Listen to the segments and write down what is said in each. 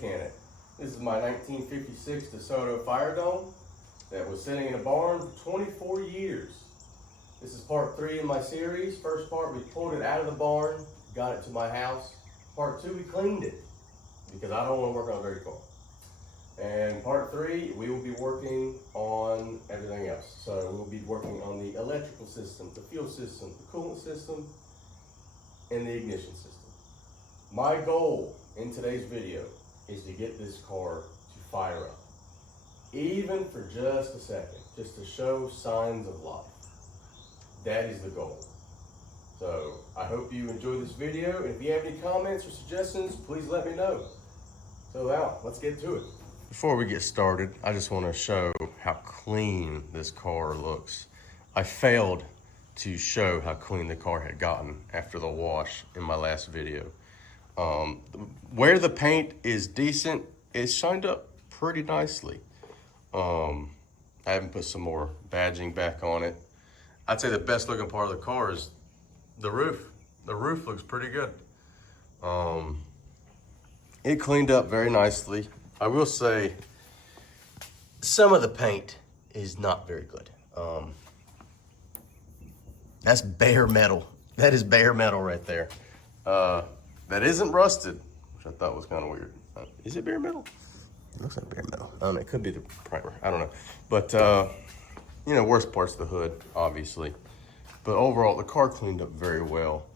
mechanic. This is my 1956 Desoto Firedome that was sitting in a barn for 24 years. This is part 3 in my series. First part, we pulled it out of the barn, got it to my house. Part 2, we cleaned it because I don't want to work on a dirty car. And part 3, we will be working on everything else. So we'll be working on the electrical system, the fuel system, the coolant system, and the ignition system. My goal in today's video is to get this car to fire up, even for just a second, just to show signs of life. That is the goal. So I hope you enjoyed this video, and if you have any comments or suggestions, please let me know. So now, let's get to it. Before we get started, I just want to show how clean this car looks. I failed to show how clean the car had gotten after the wash in my last video. Where the paint is decent, it's shined up pretty nicely. I haven't put some more badging back on it. I'd say the best looking part of the car is the roof. The roof looks pretty good. It cleaned up very nicely. I will say some of the paint is not very good. That's bare metal. That is bare metal right there. That isn't rusted, which I thought was kind of weird. Is it bare metal? It looks like bare metal. It could be the primer. I don't know. But, you know, worst parts of the hood, obviously. But overall, the car cleaned up very well.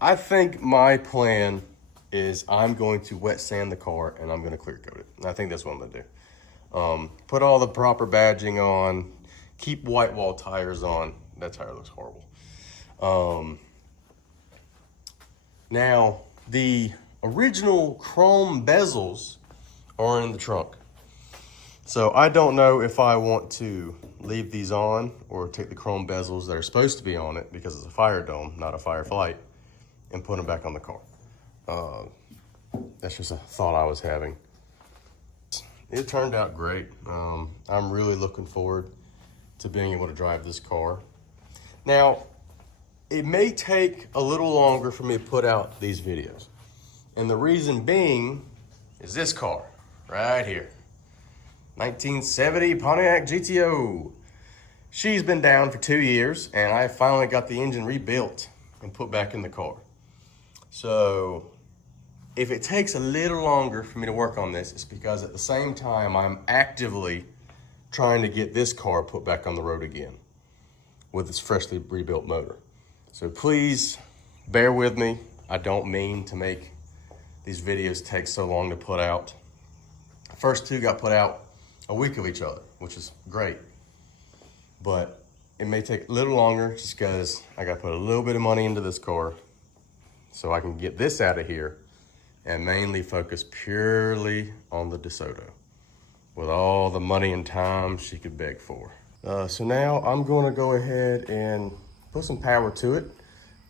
I think my plan is I'm going to wet sand the car and I'm going to clear coat it. And I think that's what I'm going to do. Put all the proper badging on, keep white wall tires on. That tire looks horrible. Now, the original chrome bezels are in the trunk. So I don't know if I want to leave these on or take the chrome bezels that are supposed to be on it because it's a Firedome, not a Fireflight, and put them back on the car. That's just a thought I was having. It turned out great. I'm really looking forward to being able to drive this car. Now, it may take a little longer for me to put out these videos. And the reason being is this car right here. 1970 Pontiac GTO. She's been down for 2 years and I finally got the engine rebuilt and put back in the car. So if it takes a little longer for me to work on this, it's because at the same time I'm actively trying to get this car put back on the road again with its freshly rebuilt motor. So please bear with me. I don't mean to make these videos take so long to put out. The first 2 got put out a week of each other, which is great. But it may take a little longer just because I got to put a little bit of money into this car so I can get this out of here and mainly focus purely on the Desoto with all the money and time she could beg for. So now I'm going to go ahead and put some power to it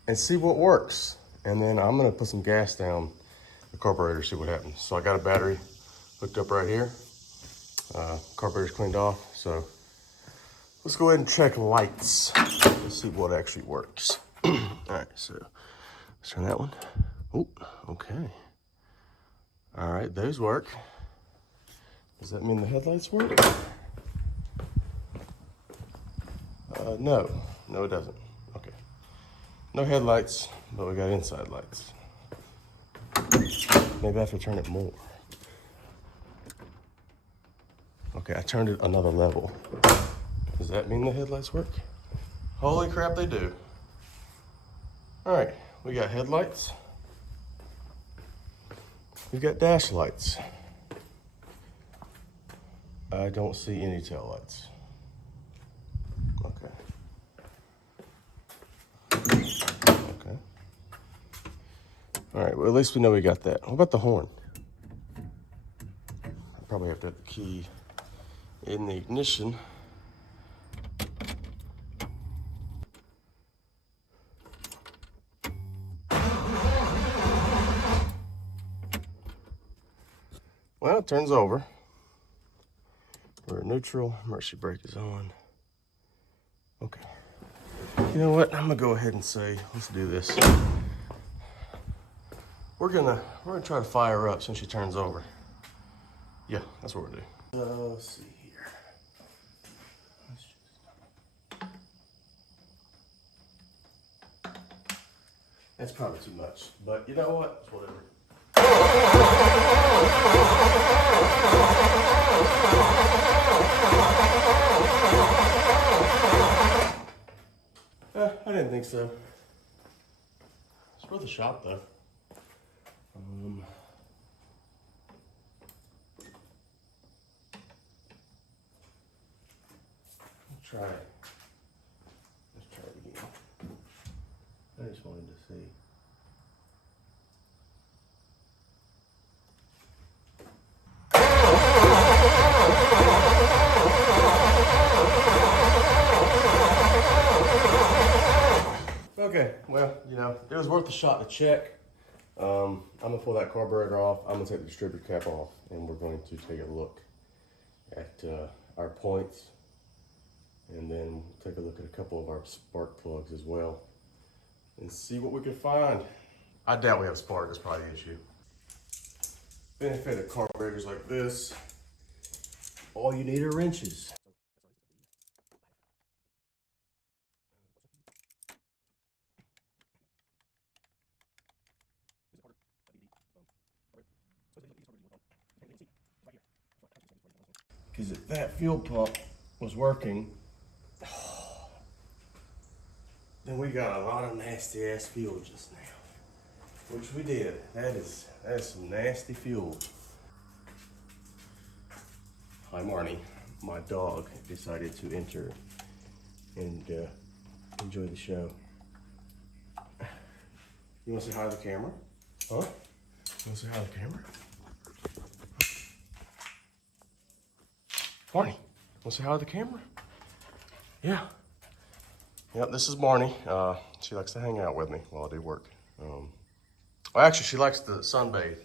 and see what works. And then I'm going to put some gas down the carburetor, see what happens. So I got a battery hooked up right here. Carburetor's cleaned off. So let's go ahead and check lights. Let's see what actually works. All right, so let's turn that one. Oh, okay. All right, those work. Does that mean the headlights work? No, it doesn't. Okay. No headlights, but we got inside lights. Maybe I have to turn it more. Okay, I turned it another level. Does that mean the headlights work? Holy crap, they do. All right, we got headlights. We've got dash lights. I don't see any tail lights. Okay. Okay. All right, well, at least we know we got that. What about the horn? I probably have to have the key in the ignition. Well, it turns over. We're neutral, emergency brake is on. Okay. You know what? I'm gonna go ahead and say, let's do this. we're gonna try to fire her up since she turns over. Yeah, that's what we're doing. Let's see here. That's probably too much, but you know what? It's whatever. I didn't think so. It's worth a shot though. Try it. Let's try it again. I just wanted to see. Okay, well, you know, it was worth a shot to check. I'm gonna pull that carburetor off. I'm gonna take the distributor cap off, and we're going to take a look at our points, and then take a look at a couple of our spark plugs as well, and see what we can find. I doubt we have a spark. That's probably the issue. Benefit of carburetors like this, all you need are wrenches. Because if that fuel pump was working, then we got a lot of nasty ass fuel just now, which we did. That is some nasty fuel. Hi Marnie, my dog decided to enter and enjoy the show. You want to say hi to the camera? Huh? You want to say hi to the camera? Marnie, want to say hi to the camera? Yeah. Yep, this is Marnie. She likes to hang out with me while I do work. Well, actually, she likes to sunbathe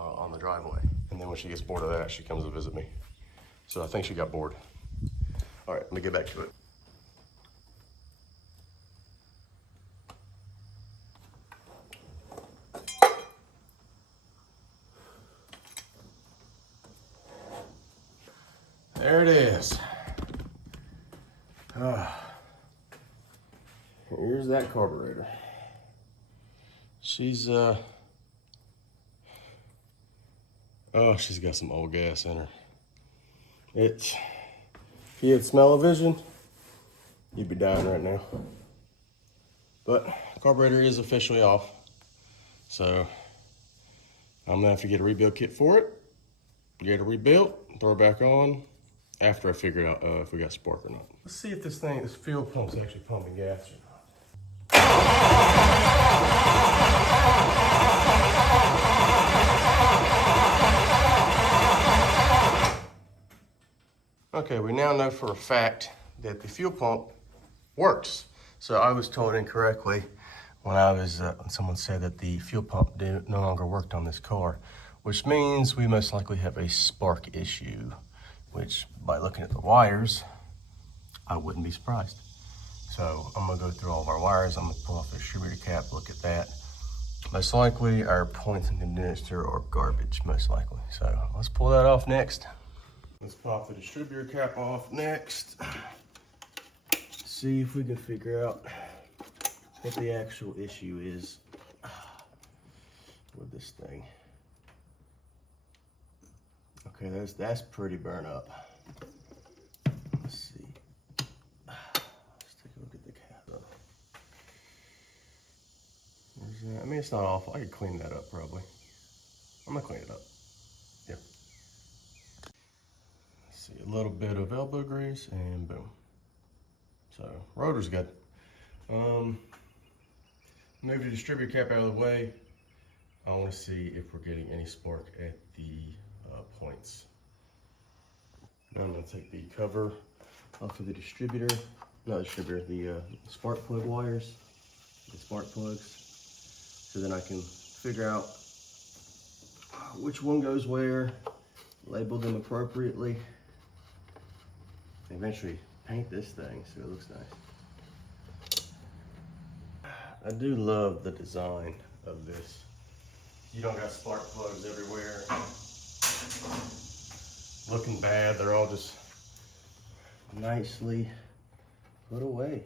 on the driveway. And then when she gets bored of that, she comes to visit me. So I think she got bored. All right, let me get back to it. There it is. Here's that carburetor. She's she's got some old gas in her. If you had smell-o-vision, you'd be dying right now. But carburetor is officially off, so I'm gonna have to get a rebuild kit for it, get it rebuilt, throw it back on after I figure out if we got spark or not. Let's see if this fuel pump's actually pumping gas or not. Okay, we now know for a fact that the fuel pump works. So I was told incorrectly when someone said that the fuel pump no longer worked on this car, which means we most likely have a spark issue, which by looking at the wires, I wouldn't be surprised. So I'm gonna go through all of our wires. I'm gonna pull off the distributor cap, look at that. Most likely our points and condenser are garbage, most likely. So let's pull that off next. Let's pop the distributor cap off next. See if we can figure out what the actual issue is with this thing. Okay, that's pretty burnt up. Let's see. Let's take a look at the cap. Where's that? I mean, it's not awful. I could clean that up probably. I'm gonna clean it up. Yeah. Let's see, a little bit of elbow grease and boom. So rotor's good. Move the distributor cap out of the way. I want to see if we're getting any spark at the points. Now I'm going to take the cover off of the distributor, not distributor, the spark plug wires, the spark plugs, so then I can figure out which one goes where, label them appropriately, and eventually paint this thing so it looks nice. I do love the design of this You don't got spark plugs everywhere. Looking bad, they're all just nicely put away.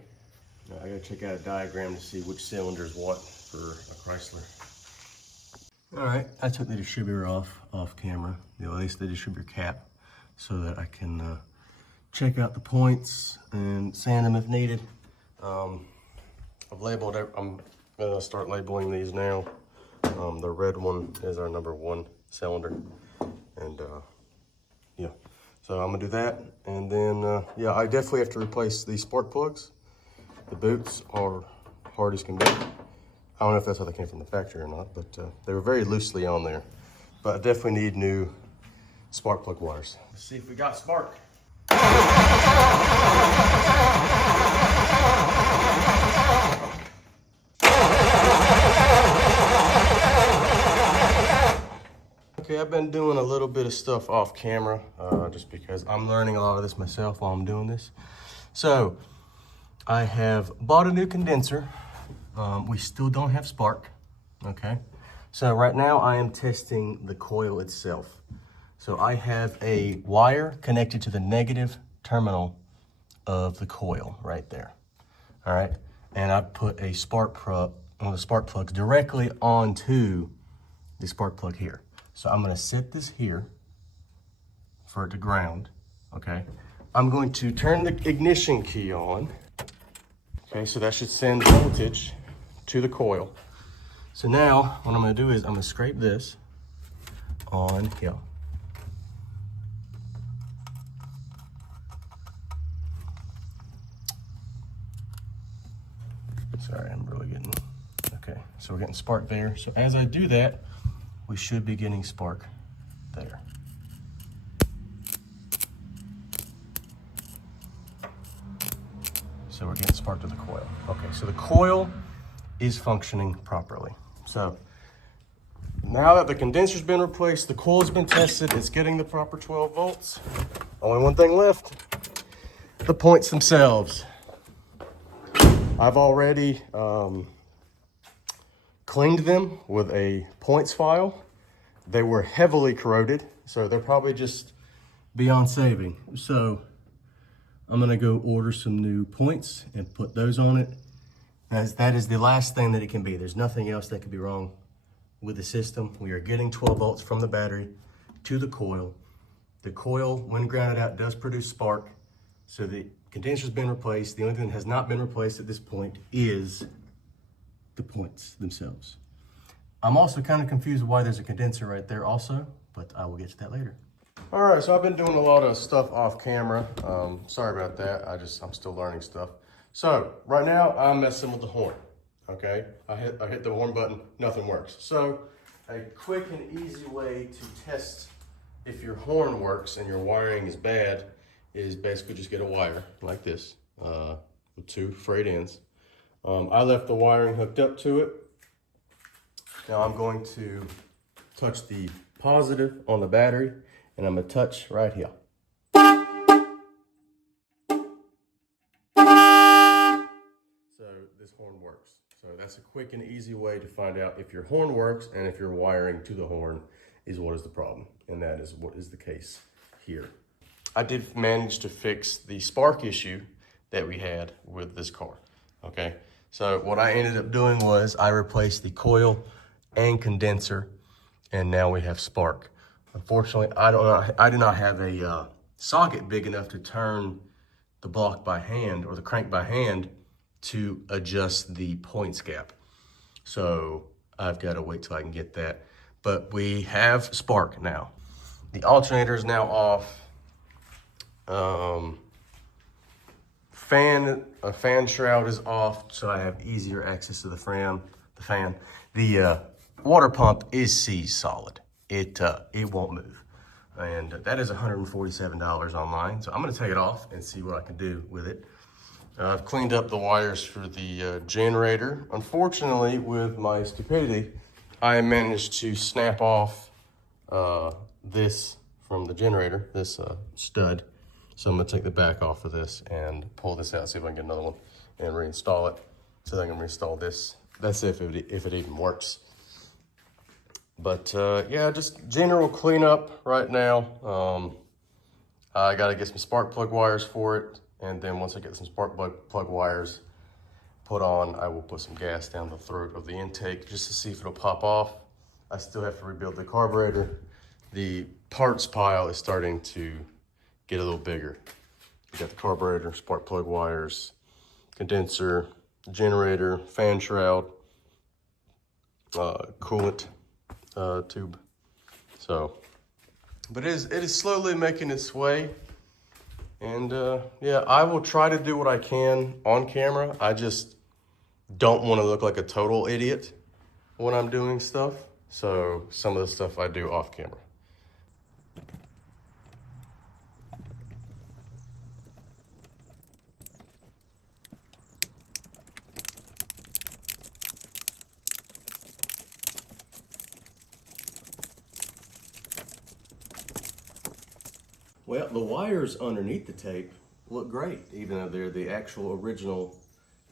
Now I gotta check out a diagram to see which cylinder is what for a Chrysler. All right, I took the distributor off camera, at least the distributor cap, so that I can check out the points and sand them if needed. I've labeled, I'm gonna start labeling these now. The red one is our #1 cylinder, and yeah, so I'm gonna do that, and then yeah, I definitely have to replace these spark plugs. The boots are hard as can be. I don't know if that's how they came from the factory or not, but they were very loosely on there. But I definitely need new spark plug wires. Let's see if we got spark. Okay, I've been doing a little bit of stuff off camera, just because I'm learning a lot of this myself while I'm doing this. So, I have bought a new condenser. We still don't have spark, okay? So right now I am testing the coil itself. So I have a wire connected to the negative terminal of the coil right there, all right? And I put a spark plug, one of the spark plugs directly onto the spark plug here. So I'm gonna set this here for it to ground, okay? I'm going to turn the ignition key on. Okay, so that should send voltage to the coil. So now, what I'm gonna do is I'm gonna scrape this on here. Sorry, I'm really getting, okay, so we're getting spark there. So as I do that, we should be getting spark there. So we're getting spark to the coil. Okay, so the coil is functioning properly. So now that the condenser's been replaced, the coil's been tested, it's getting the proper 12 volts. Only one thing left, the points themselves. I've already cleaned them with a points file. They were heavily corroded, so they're probably just beyond saving. So I'm gonna go order some new points and put those on it, as that is the last thing that it can be. There's nothing else that could be wrong with the system. We are getting 12 volts from the battery to the coil. The coil, when grounded out, does produce spark. So the condenser's been replaced. The only thing that has not been replaced at this point is the points themselves. I'm also kind of confused why there's a condenser right there also, but I will get to that later. All right, so I've been doing a lot of stuff off camera. Sorry about that. I'm still learning stuff. So right now I'm messing with the horn, okay? I hit the horn button, nothing works. So a quick and easy way to test if your horn works and your wiring is bad is basically just get a wire like this with 2 frayed ends. I left the wiring hooked up to it. Now I'm going to touch the positive on the battery, and I'm gonna touch right here. So this horn works. So that's a quick and easy way to find out if your horn works and if your wiring to the horn is what is the problem. And that is what is the case here. I did manage to fix the spark issue that we had with this car, okay? So what I ended up doing was I replaced the coil and condenser, and now we have spark. Unfortunately, I do not have a socket big enough to turn the block by hand or the crank by hand to adjust the points gap. So I've got to wait till I can get that. But we have spark now. The alternator is now off. A fan shroud is off, so I have easier access to the fan. The water pump is seized solid. It won't move. And that is $147 online. So I'm gonna take it off and see what I can do with it. I've cleaned up the wires for the generator. Unfortunately, with my stupidity, I managed to snap off this from the generator, this stud. So I'm gonna take the back off of this and pull this out, see if I can get another one and reinstall it. So then I'm gonna reinstall this. That's if it even works. But yeah, just general cleanup right now. I got to get some spark plug wires for it. And then once I get some spark plug wires put on, I will put some gas down the throat of the intake just to see if it'll pop off. I still have to rebuild the carburetor. The parts pile is starting to get a little bigger. You got the carburetor, spark plug wires, condenser, generator, fan shroud, coolant tube. So, but it is slowly making its way. And yeah, I will try to do what I can on camera. I just don't want to look like a total idiot when I'm doing stuff. So some of the stuff I do off camera. Well, the wires underneath the tape look great, even though they're the actual original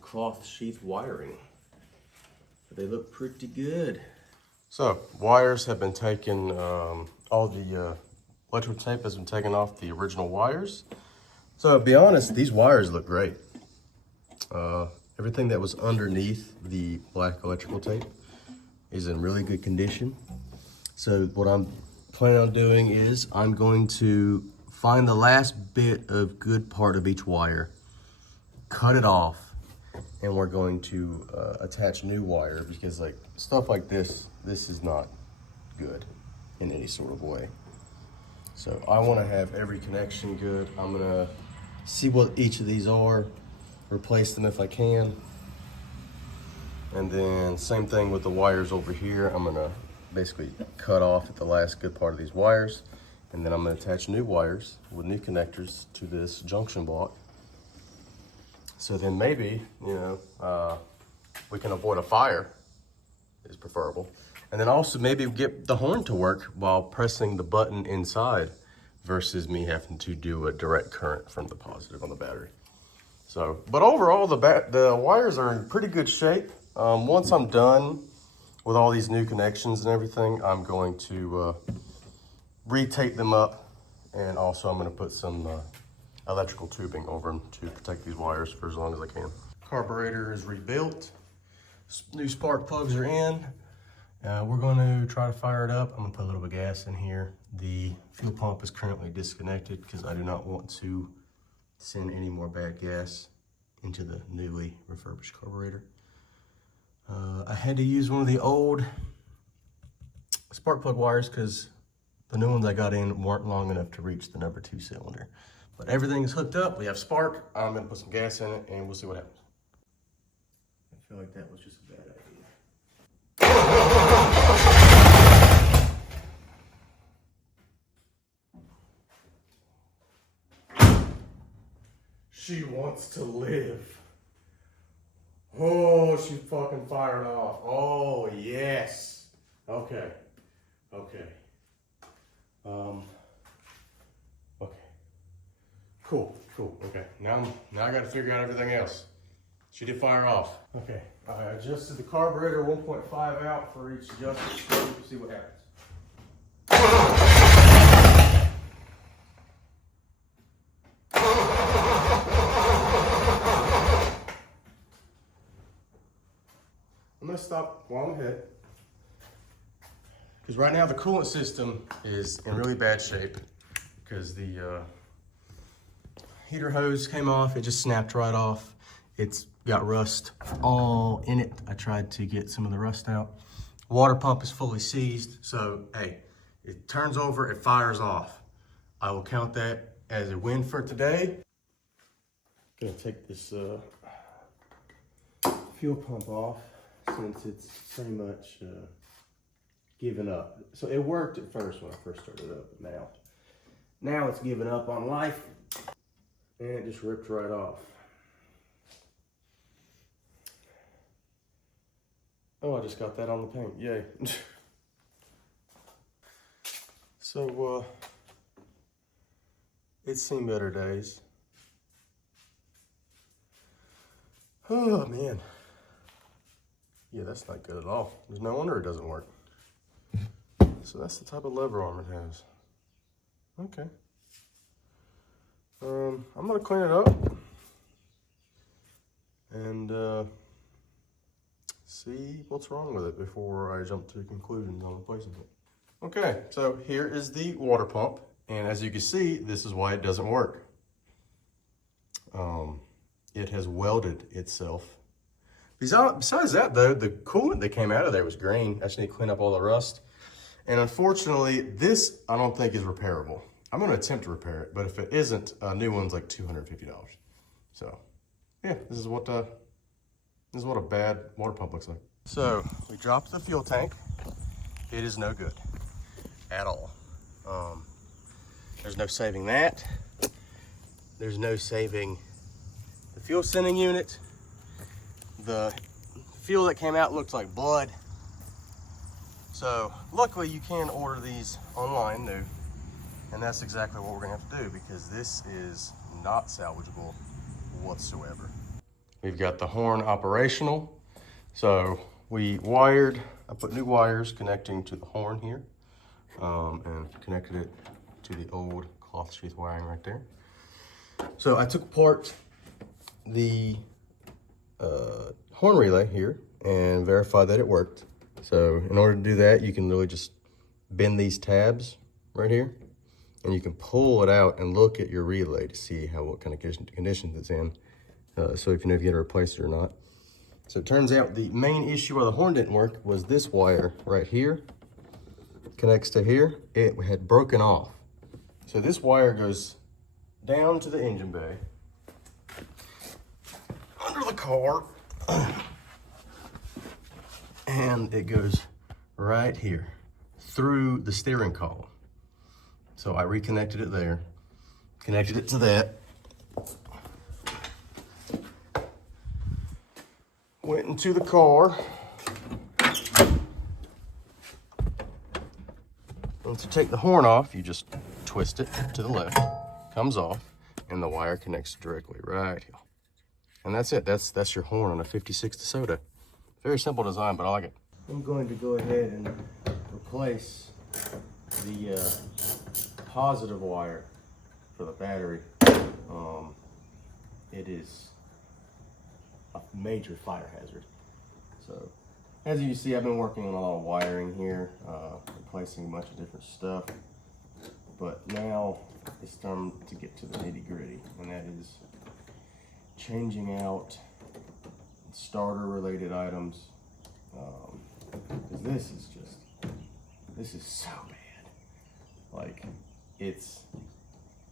cloth sheath wiring. They look pretty good. So, wires have been taken, all the electrical tape has been taken off the original wires. So, to be honest, these wires look great. Everything that was underneath the black electrical tape is in really good condition. So, what I'm planning on doing is I'm going to find the last bit of good part of each wire, cut it off, and we're going to attach new wire because like stuff like this is not good in any sort of way. So I want to have every connection good. I'm gonna see what each of these are, replace them if I can. And then same thing with the wires over here. I'm gonna basically cut off at the last good part of these wires. And then I'm gonna attach new wires with new connectors to this junction block. So then maybe, you know, we can avoid a fire, is preferable. And then also maybe get the horn to work while pressing the button inside versus me having to do a direct current from the positive on the battery. So, but overall the wires are in pretty good shape. Once I'm done with all these new connections and everything, I'm going to re-tape them up, and also I'm going to put some electrical tubing over them to protect these wires for as long as I can. Carburetor is rebuilt. New spark plugs are in. We're going to try to fire it up. I'm going to put a little bit of gas in here. The fuel pump is currently disconnected because I do not want to send any more bad gas into the newly refurbished carburetor. I had to use one of the old spark plug wires because the new ones I got in weren't long enough to reach the number 2 cylinder. But everything is hooked up. We have spark. I'm gonna put some gas in it and we'll see what happens. I feel like that was just a bad idea. She wants to live. Oh, she fucking fired off. Oh, yes. Okay. Okay. Okay. Cool. Okay. Now I got to figure out everything else. She did fire off. Okay. I adjusted the carburetor 1.5 out for each adjustment. We'll see what happens. I'm gonna stop while I'm ahead. Because right now the coolant system is in really bad shape because the heater hose came off. It just snapped right off. It's got rust all in it. I tried to get some of the rust out. Water pump is fully seized. So, hey, it turns over, it fires off. I will count that as a win for today. Gonna take this fuel pump off since it's pretty much given up. So it worked at first when I first started up, but now it's given up on life and it just ripped right off. Oh, I just got that on the paint, yay. So it's seen better days. Oh man. Yeah, that's not good at all. There's no wonder it doesn't work. so that's the type of lever arm it has. Okay. I'm gonna clean it up and see what's wrong with it before I jump to conclusions on replacing it. Okay, so here is the water pump, and as you can see, this is why it doesn't work. It has welded itself. Besides that though, the coolant that came out of there was green. I just need to clean up all the rust. And unfortunately, this I don't think is repairable. I'm gonna attempt to repair it, but if it isn't, a new one's like $250. So yeah, this is what a bad water pump looks like. So we dropped the fuel tank. It is no good at all. There's no saving that. There's no saving the fuel sending unit. The fuel that came out looked like blood. So luckily you can order these online new, and that's exactly what we're gonna have to do because this is not salvageable whatsoever. We've got the horn operational. So I put new wires connecting to the horn here and connected it to the old cloth sheath wiring right there. So I took apart the horn relay here and verified that it worked. So in order to do that, you can really just bend these tabs right here, and you can pull it out and look at your relay to see what kind of condition it's in. So if you know if you got to replace it or not. So it turns out the main issue why the horn didn't work was this wire right here connects to here. It had broken off. So this wire goes down to the engine bay, under the car, and it goes right here through the steering column. So I reconnected it there, connected it to that, went into the car, and to take the horn off, you just twist it to the left, comes off, and the wire connects directly right here. And that's it. That's your horn on a 56 Desoto. Very simple design, but I like it. I'm going to go ahead and replace the positive wire for the battery. It is a major fire hazard. So as you can see, I've been working on a lot of wiring here, replacing a bunch of different stuff. But now it's time to get to the nitty-gritty, and that is changing out starter related items. Because this is so bad. Like, it's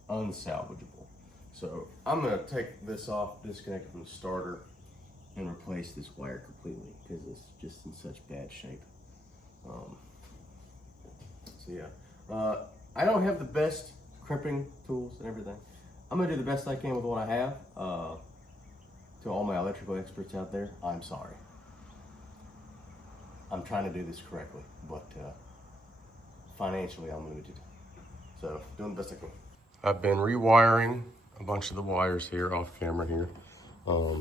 unsalvageable. So I'm gonna take this off, disconnect it from the starter, and replace this wire completely because it's just in such bad shape. So yeah, I don't have the best crimping tools and everything. I'm gonna do the best I can with what I have. To all my electrical experts out there, I'm sorry. I'm trying to do this correctly, but financially I'm limited. So doing the best I can. I've been rewiring a bunch of the wires here off camera here.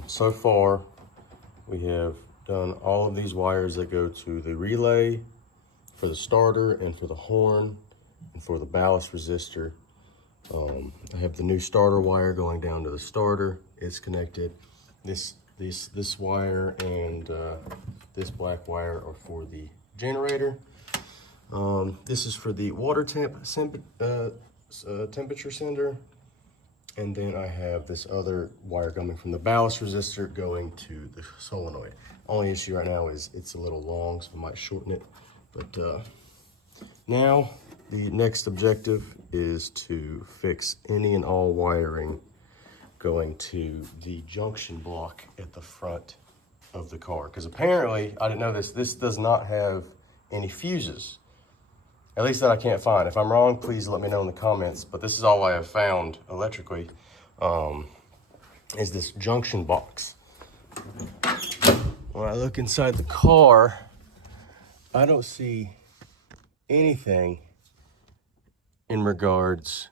So far, we have done all of these wires that go to the relay, for the starter, and for the horn, and for the ballast resistor. I have the new starter wire going down to the starter. It's connected. This wire and this black wire are for the generator. This is for the water temperature sender. And then I have this other wire coming from the ballast resistor going to the solenoid. Only issue right now is it's a little long, so I might shorten it. But now the next objective is to fix any and all wiring going to the junction block at the front of the car. Because apparently, I didn't know this does not have any fuses. At least that I can't find. If I'm wrong, please let me know in the comments. But this is all I have found electrically, is this junction box. When I look inside the car, I don't see anything in regards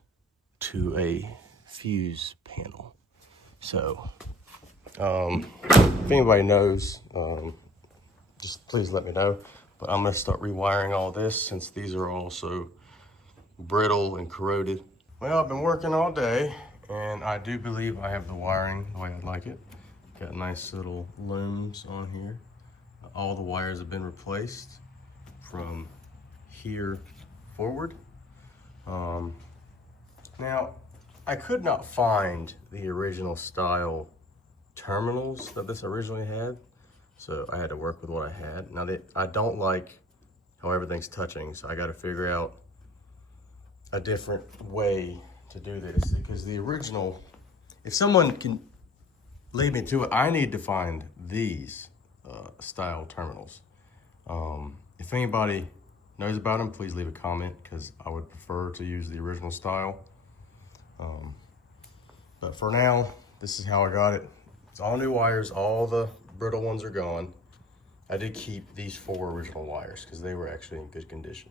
to a fuse panel. So, if anybody knows, just please let me know. But I'm gonna start rewiring all this since these are also brittle and corroded. Well, I've been working all day and I do believe I have the wiring the way I'd like it. Got nice little looms on here. All the wires have been replaced from here forward. Now, I could not find the original style terminals that this originally had, so I had to work with what I had. Now, I don't like how everything's touching, so I got to figure out a different way to do this, because the original, if someone can lead me to it, I need to find these style terminals. If anybody knows about them, please leave a comment, because I would prefer to use the original style. But for now, this is how I got it. It's all new wires, all the brittle ones are gone. I did keep these 4 original wires because they were actually in good condition.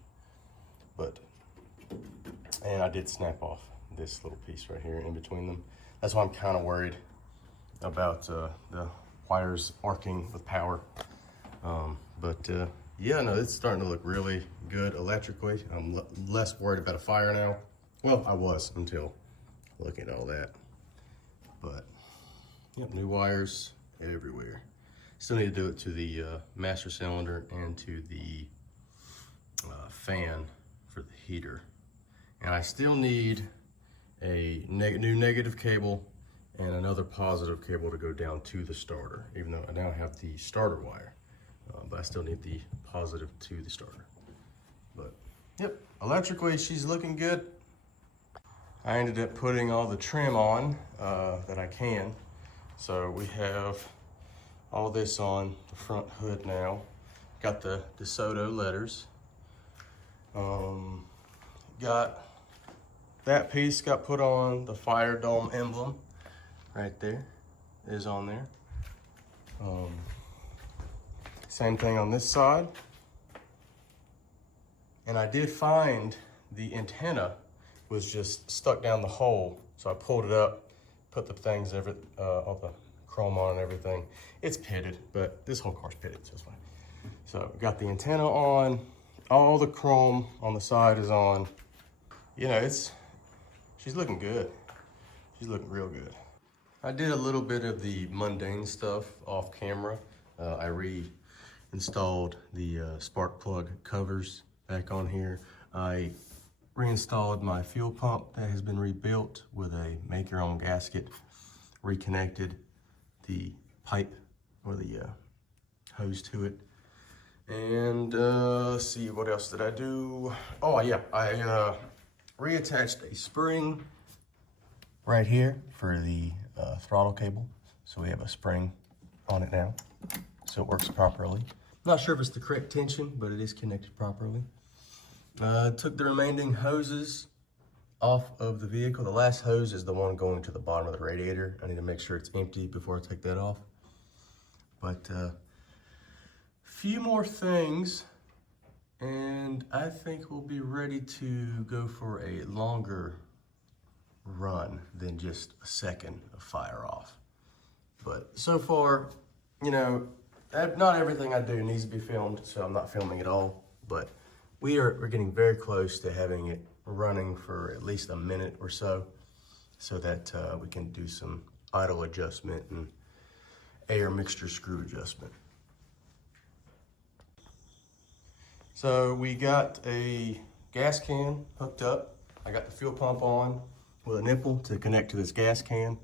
And I did snap off this little piece right here in between them. That's why I'm kind of worried about the wires arcing with power. Yeah, no, it's starting to look really good electrically. I'm less worried about a fire now. Well, I was until looking at all that. But, yep, new wires everywhere. Still need to do it to the master cylinder and to the fan for the heater. And I still need a new negative cable and another positive cable to go down to the starter, even though I now have the starter wire. But I still need the positive to the starter. But, yep, electrically, she's looking good. I ended up putting all the trim on that I can. So we have all this on the front hood now. Got the Desoto letters. Got that piece got put on, the Firedome emblem right there is on there. Same thing on this side. And I did find the antenna was just stuck down the hole. So I pulled it up, put the things, all the chrome on and everything. It's pitted, but this whole car's pitted, so it's fine. So got the antenna on, all the chrome on the side is on. You know, she's looking good. She's looking real good. I did a little bit of the mundane stuff off camera. I reinstalled the spark plug covers back on here. I reinstalled my fuel pump that has been rebuilt with a make your own gasket, reconnected the pipe or the hose to it. And let's see, what else did I do? Oh yeah, I reattached a spring right here for the throttle cable. So we have a spring on it now, so it works properly. Not sure if it's the correct tension, but it is connected properly. Took the remaining hoses off of the vehicle. The last hose is the one going to the bottom of the radiator. I need to make sure it's empty before I take that off. But few more things, and I think we'll be ready to go for a longer run than just a second of fire off. But so far, you know, not everything I do needs to be filmed, so I'm not filming it all, but we're getting very close to having it running for at least a minute or so that we can do some idle adjustment and air mixture screw adjustment. So we got a gas can hooked up. I got the fuel pump on with a nipple to connect to this gas can.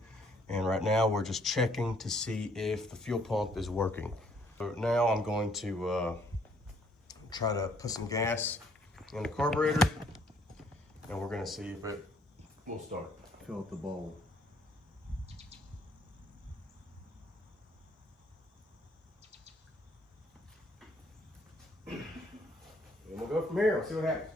And right now we're just checking to see if the fuel pump is working. So now I'm going to try to put some gas in the carburetor, and we're gonna see if it will start. Fill up the bowl. And we'll go from here, we'll see what happens.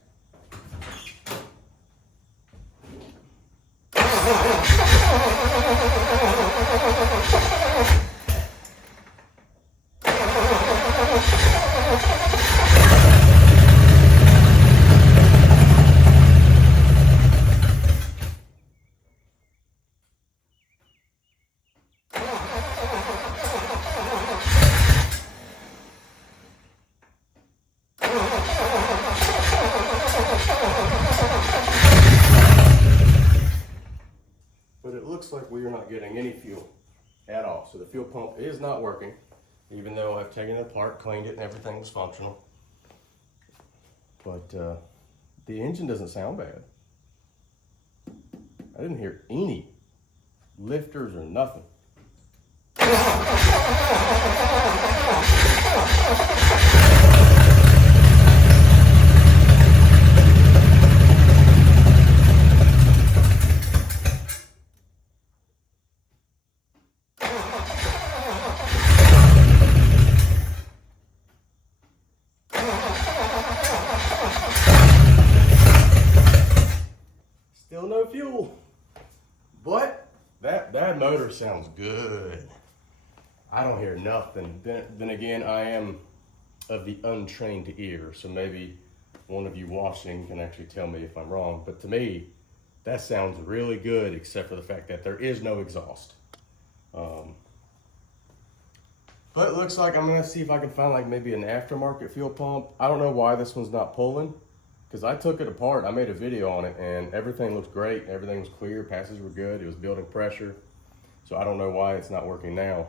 looks like we are not getting any fuel at all. So the fuel pump is not working, even though I've taken it apart, cleaned it, and everything was functional. But the engine doesn't sound bad. I didn't hear any lifters or nothing. Still no fuel, but that motor sounds good. I don't hear nothing. Then again, I am of the untrained ear, so maybe one of you watching can actually tell me if I'm wrong. But to me, that sounds really good, except for the fact that there is no exhaust. But it looks like I'm gonna see if I can find like maybe an aftermarket fuel pump. I don't know why this one's not pulling, because I took it apart. I made a video on it and everything looks great. Everything was clear, passes were good. It was building pressure. So I don't know why it's not working now,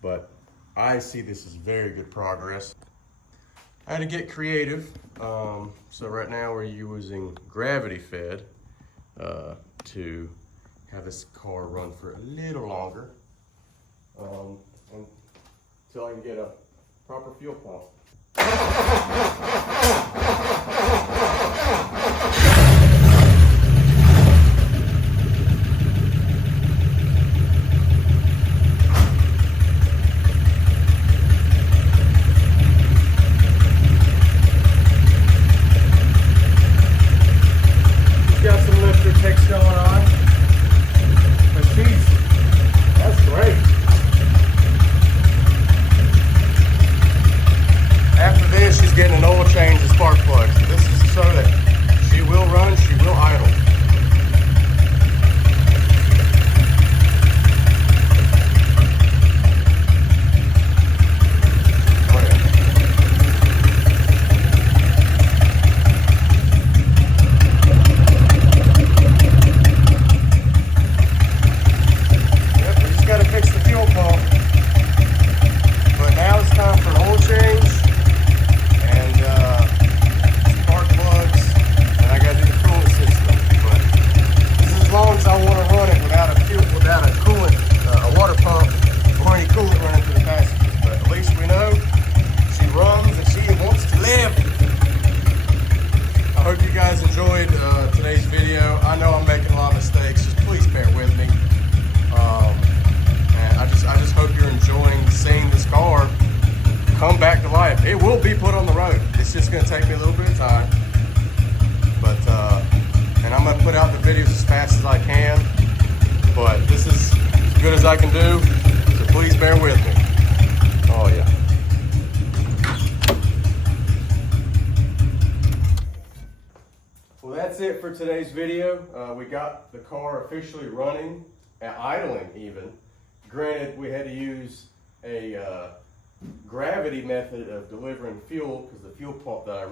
but I see this as very good progress. I had to get creative. So right now we're using gravity fed to have this car run for a little longer until I can get a proper fuel pump. Getting an oil change and spark plugs. This is so that she will run, she will idle. Oh yeah. Yep, we just gotta fix the fuel pump. But now it's time for an oil change. Spark plugs, and I gotta do the coolant system. But this is as long as I want to run it without a coolant, a water pump, or any coolant running through the passages. But at least we know she runs and she wants to live. I hope you guys enjoyed today's video. I know I'm making a lot of mistakes. Just please bear with me. And I just hope you're enjoying seeing this car come back to life. It will be put on the road. It's just gonna take me a little bit of time. But, and I'm gonna put out the videos as fast as I can. But this is as good as I can do, so please bear with me. Oh yeah. Well, that's it for today's video. We got the car officially running, and idling even. Granted, we had to use a gravity method of delivering fuel because the fuel pump that I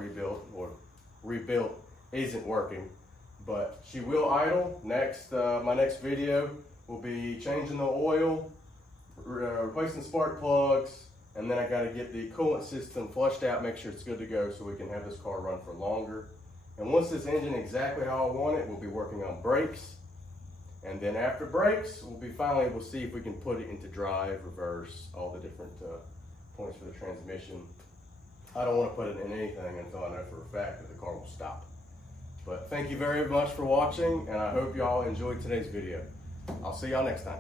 rebuilt isn't working, but she will idle. My next video will be changing the oil, replacing spark plugs, and then I got to get the coolant system flushed out, make sure it's good to go so we can have this car run for longer. And once this engine exactly how I want it, we'll be working on brakes. And then after brakes, we'll see if we can put it into drive, reverse, all the different points for the transmission. I don't want to put it in anything until I know for a fact that the car will stop. But thank you very much for watching, and I hope y'all enjoyed today's video. I'll see y'all next time.